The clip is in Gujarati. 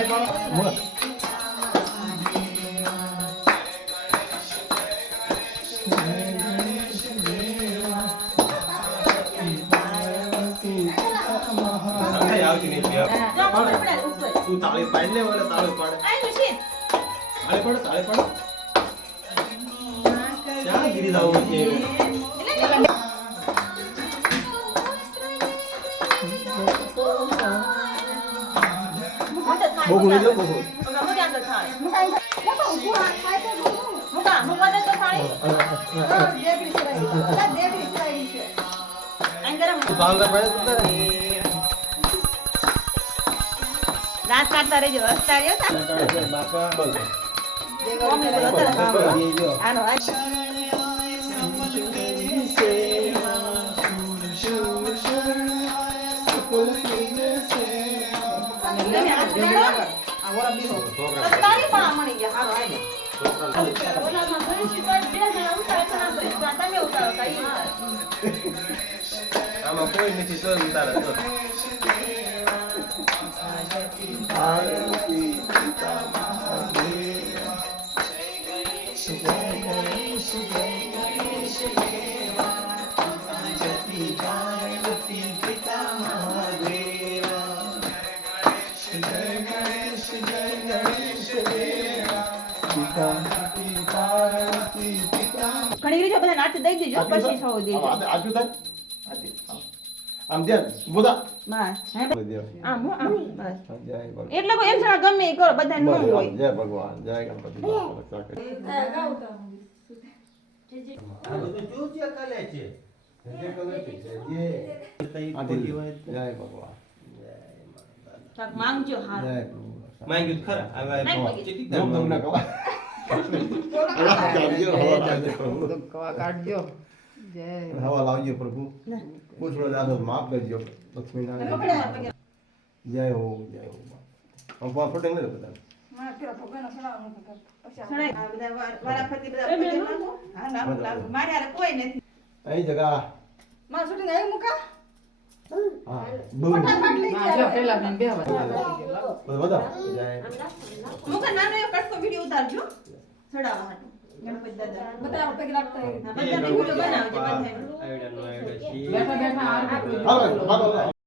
તું તાળી પાડી લે ઓલે તાળી પાડે તાળી પાડો ક્યાં ગીરી જાવ છે બહુ લે બહુ રાત કાઢતા રહેજો હસતા રહ્યો બાપા બોલ આનો આમાં કોઈ નથી તો તારે ઘણી રીતે બધા નાચ દઈ દેજો પછી સૌ દેજો આજુ થાય આમ ધ્યાન બોધા બસ આમ આમ બસ જય ભગવાન એટલે કોઈ એક જણા ગમે એ કરો બધા ન હોય જય ભગવાન જય ગણપતિ રક્ષા કરે જય ભગવાન કાક માંગજો હાર જય માંગ્યું ખરા હવે તમને કવા કવા કાઢજો જય હવા લાવજો પ્રભુ પૂછડો દાદો માફ કરજો લક્ષ્મીનારાયણ જય હો ભગવાન ફોટો ને બધા મારે હારે કોઈ નથી અહીં જગા માં શૂટિંગ આવી મુકા હા બહુ જો પેલા મેં બે વાર બધા જય મુકા નાનો એક કટકો વિડિયો ઉતારજો ચડાવવા માટે ગણપતિ દાદા બતાવો પગે લાગતા બધાને વિડિયો બનાવજો બધાને આઈડિયા નો આઈડિયા બેઠા બેઠા આ હાલો હાલો